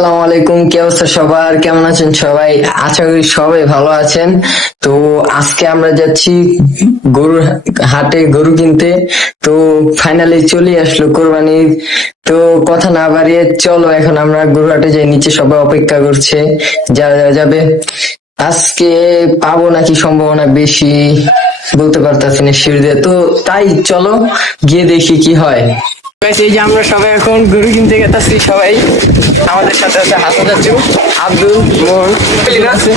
আসসালামু আলাইকুম, কি অবস্থা সবার? কেমন আছেন সবাই? আশা করি সবাই ভালো আছেন। তো আজকে আমরা যাচ্ছি গরুর হাটে গরু কিনতে। তো ফাইনালি চলে আসলো কোরবানি। তো কথা না বাড়িয়ে চলো এখন আমরা গরু হাটে যাই, নিচে সবাই অপেক্ষা করছে যারা যারা যাবে। আজকে পাবো নাকি সম্ভাবনা বেশি বলতে পারতেছি না শিওর দিয়ে, তো তাই চলো গিয়ে দেখি কি হয়। এই যে আমরা সবাই এখন গরু কিনতে গেছি, সবাই আমাদের সাথে আছে হাসান চাচু, আব্দুল, মোহন আছে,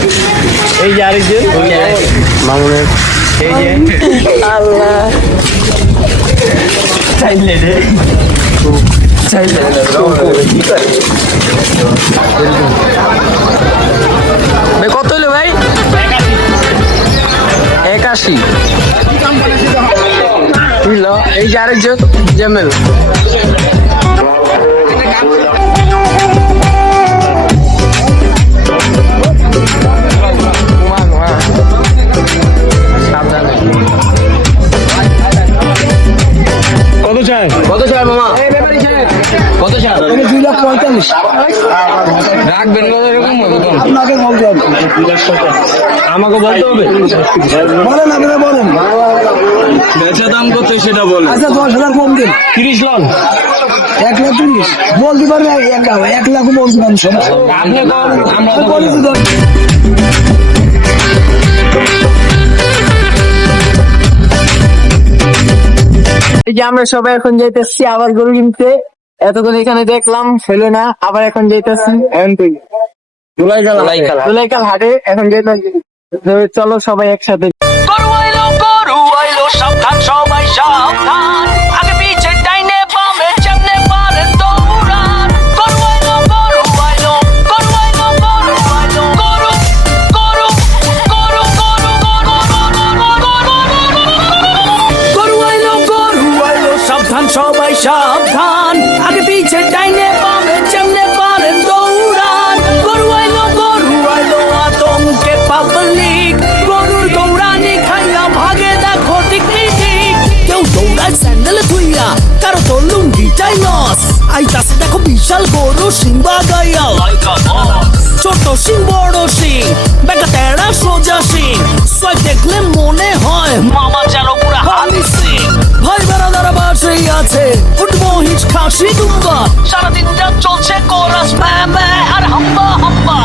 এই যে আরেকজন মামুনের, এই যে আল্লাহ চাইলে রে চাইলে ভাই কত হলো ভাই? 81। বুঝলো, এই যে আরেকজন জামেল। কত চাই? কত চাই মামা? কত চাই? 2,45,000 রাখবেন এরকম আপনাকে বলতে হবে। আমাকে বলতে হবে? বলেন আপনারা বলেন। বেচা দাম কত সেটা বলে। আচ্ছা 10,000 কম দিন। 30 লন 1,30,000 বলতে পারবে, 1,00,000 বলতে পারবেন। আপনি আমরা এই যে আমরা সবাই এখন যাইতেছি আবার গরু কিনতে। এতক্ষণ এখানে দেখলাম হলো না, আবার এখন যাইতেছি দুলাইকাল হাটে এখন যাইতেছি। চলো সবাই একসাথে। গরু আইলো সাবধান সবাই সাবধান, আগে পিছে ডাইনে বামে যেমনে পারেন দৌড়ান। গরু আইলো গরু আইলো গরু আইলো গরু আইলো গরু গরু গরু গরু আইলো সাবধান সবাই সাবধান, আগে পিছে ডাইনে বামে যেমনে পারেন দৌড়ান। গরু আইলো আতঙ্কে পাবলিক, গরুর দৌড়ানি খাইয়া ভাগে দেখো দিক দিক। কেউ দৌড়ায় স্যান্ডেল ধুইয়া, কারো তো লুঙ্গিটাই লস। আইতাছে দেখো বিশাল গরু সিংবা গাইয়া, ছোট সিং বড় সিং, বেকা তেড়া সোজা সিং। সোয় দেখলে মনে হয় মামা যেন পুরা হানি সিং। ভাই বেড়াদারা বাসেই আছে, উঠবো হিচ খাসি দুম্বা, সারাদিন যা চলছে কোরাস ম্যা আর হাম্বা হাম্বা।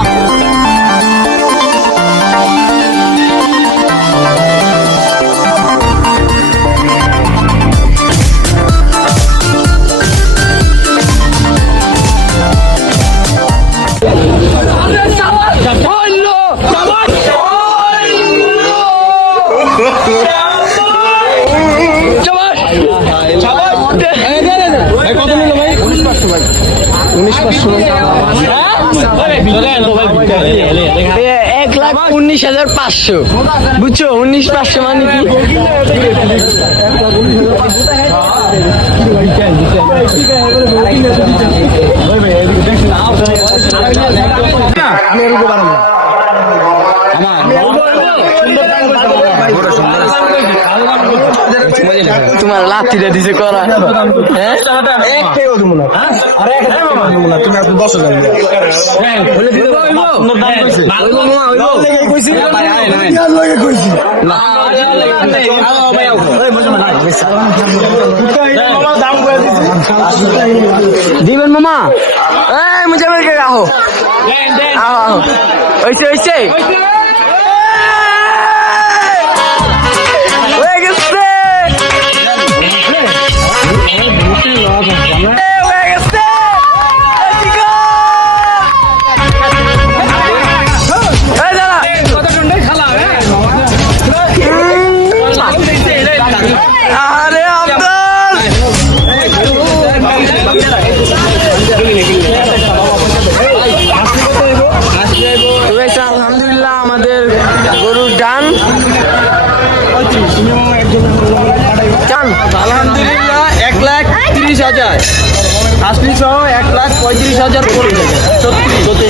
কত নিল ভাই? 19,500 1,19,500 বুঝছো? 19,500 মানে কি? তোমার লাঠিটা দিছে করা, হ্যাঁ? দিবেন মামা? মুঝে আহো আহো, ওইছে ওইছে আলহামদুলিল্লাহ আমাদের গরুর ডান আলহামদুলিল্লাহ 1,30,000 আসলি সহ 1,35,000 পড়ে যাবে। সত্যি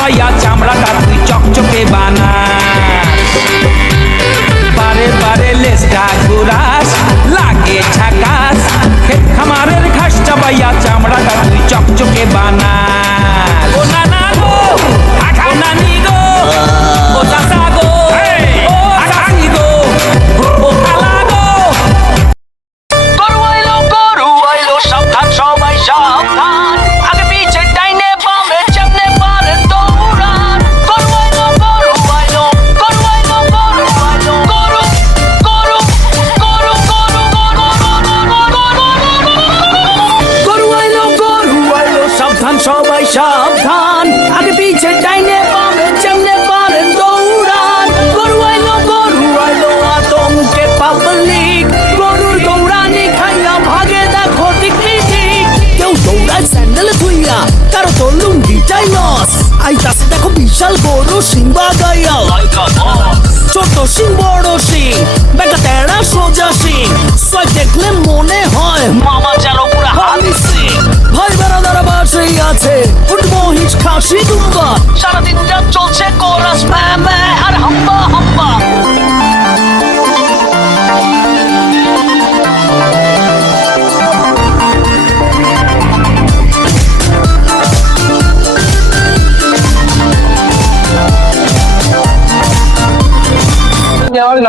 ভাইয়া চামড়াটা তুই চকচকে বানা বারে বারে লেজটা ঘুরাস লাগে ঝাকাস ক্ষেত খামারের ঘাস চাবাইয়া চামড়াটা তুই চকচকে বানা ও নানা গো ও নানি গো ও চাচা গো ও চাচি গো ও খালা গো গরু আইলো সাবধান সবাই সাবধান আগে পিছে ডাইনে বামে যেমনে পারেন দৌড়ান গরু আইলো গরু আইলো গরু আইলো গরু আইলো গরু গরু গরু গরু আইলো সাবধান সবাই সাবধান আগে পিছে ডাইনে বামে যেমনে পারেন দৌড়ান গরু আইলো আতঙ্কে পাবলিক গরুর দৌড়ানি খাইয়া ভাগে দেখো ঠিক কেউ দৌড়ায় স্যান্ডেল ধুইয়া কারো তো লুঙ্গিটাই লস আইতাছে দেখো বিশাল গরু সিংবা গাইয়া ছোট সিং বড় সিং বেটা তেড়া সোজা সিং সয় দেখলে মনে হয় মামা যেন পুরা হানি সিং ভাই বেড়াদারা বাসেই আছে উঠবো হিচ খাসি দুম্বা সারাদিন যা চলছে কোরাস ম্যা ম্যা আর হাম্বা হাম্বা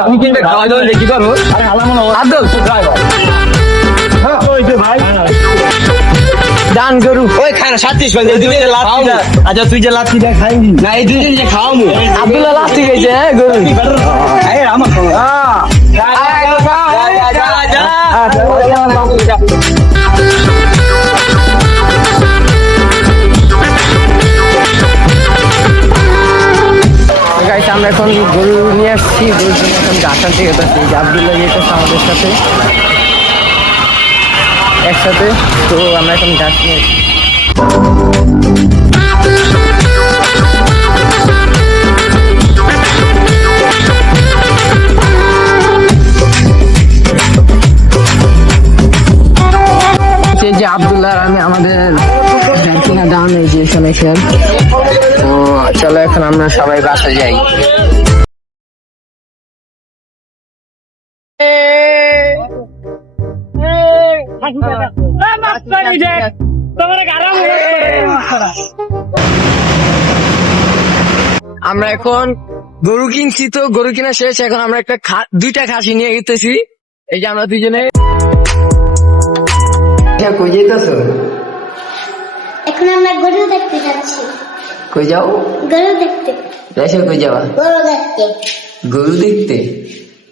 তুমি কিন্তু খাওয়া দাওয়া দেখি করো আরে আলামন আদল তো ড্রাইভার হ্যাঁ ওই যে ভাই দান গরু ওই খানা 37 বন্ধে তুই যে লাত্তি আচ্ছা তুই যে লাত্তিটা খাইনি না এই দুদিন যে খাওয়ামু আব্দুল্লাহ লাস্টি গেছে গরু এই আমার গাইস আমরা এখন গরু নিয়ে আসছি গরুর জন্য এখন গাছান থেকে যাচ্ছি আব্দুল্লাহ যেতেছে আমাদের সাথে একসাথে তো আমরা এখন গাছ নিয়ে এসেছি। এই যে আব্দুল্লাহ আর আমি আমাদের ব্যাংকিনা ডাউন এই যে এখানে খেয়াল তো চলো এখন আমরা সবাই বাসা যাই আমরা এখন গরু কিনছি তো গরু কিনা শেষ এখন আমরা একটা দুইটা খাসি নিয়ে গেতেছি এই যে আমরা দুইজনে কই যেতেছো এখন আমরা গরু দেখতে যাচ্ছি কই যাও গরু দেখতে যাইছো কই যাবা গরু দেখতে গরু দেখতে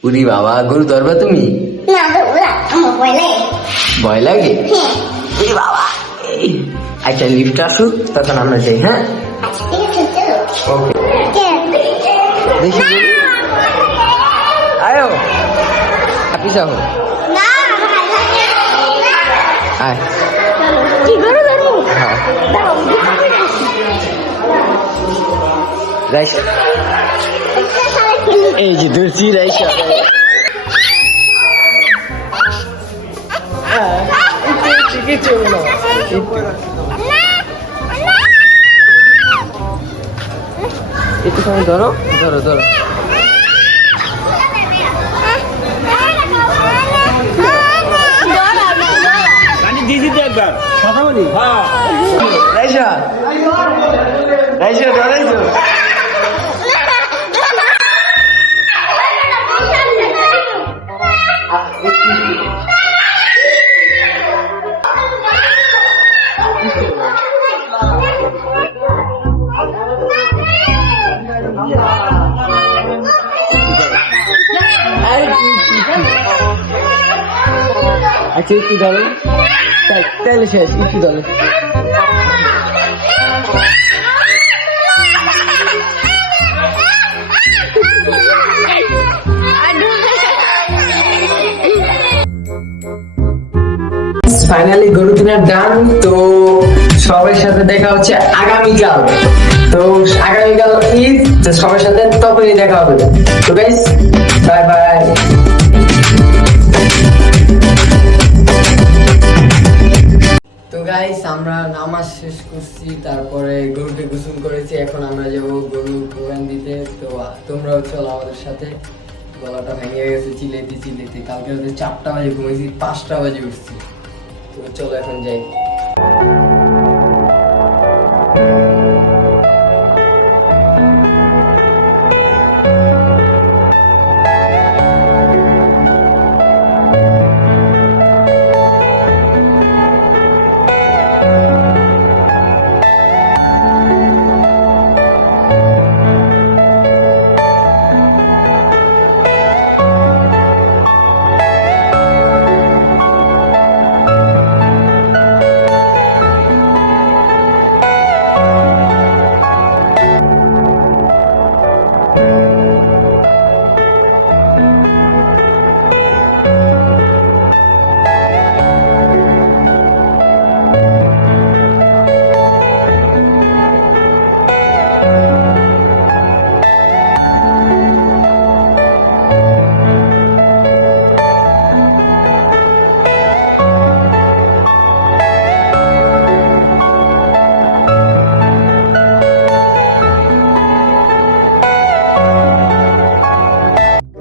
উরি বাবা গরু ধরবা তুমি না ওরা আমার ভয় লাগে ভয় লাগে হ্যাঁ উরি বাবা এই একটা লিফট আসুক তখন আমরা যাই হ্যাঁ আচ্ছা ঠিক আছে চলো ওকে দেখি গরু। আয়ো আপনি যাও না আয় কি গরু ধরবো হ্যাঁ দাও রাইসা এই যে ধরছি রাইসা একটু সময় ধরো ধরো ধরো দিদি একবার কথা বলি হ্যাঁ রাইসা রাইসা ধরাইছো আচ্ছা একটু ধরো তাইলে শেষ একটু ধরো ফাইনালি গরু কেনার ডান তো সবার সাথে দেখা হচ্ছে আগামীকাল তো আগামীকাল ঈদ তো সবার সাথে তখনই দেখা হবে তো গাইস বাই বাই তো গাইস আমরা নামাজ শেষ করছি, তারপরে গরুকে গোসল করেছি। এখন আমরা যাবো গরু কোরবান দিতে। তো তোমরাও চলো আমাদের সাথে। গলাটা ভেঙে গেছে চিলাইতে চিলাইতে। কালকে রাতে 4টা বাজে ঘুমাইছি, 5টা বাজে উঠছি। তো চলো এখন যাই।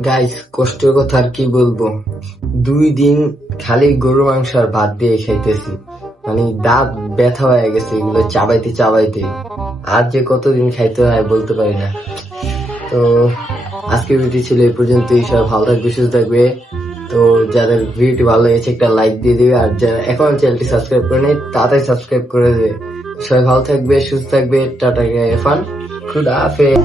গাইস, কষ্টের কথা আর কি বলবো। 2 দিন খালি গরু মাংস আর ভাত দিয়ে খাইতেছি, মানে দাঁত ব্যথা হয়ে গেছে এগুলো চাবাইতে চাবাইতে। আর যে কতদিন খাইতে হয় বলতে পারি না। তো আজকে ভিডিও ছিল এই পর্যন্তই। সবাই ভালো থাকবে, সুস্থ থাকবে। তো যাদের ভিডিওটি ভালো লেগেছে একটা লাইক দিয়ে দিবে, আর যারা এখন চ্যানেলটি সাবস্ক্রাইব করে নেই তাড়াতাড়ি সাবস্ক্রাইব করে দেবে। সবাই ভালো থাকবে, সুস্থ থাকবে। টাটা, ফান, খুদা হাফেজ।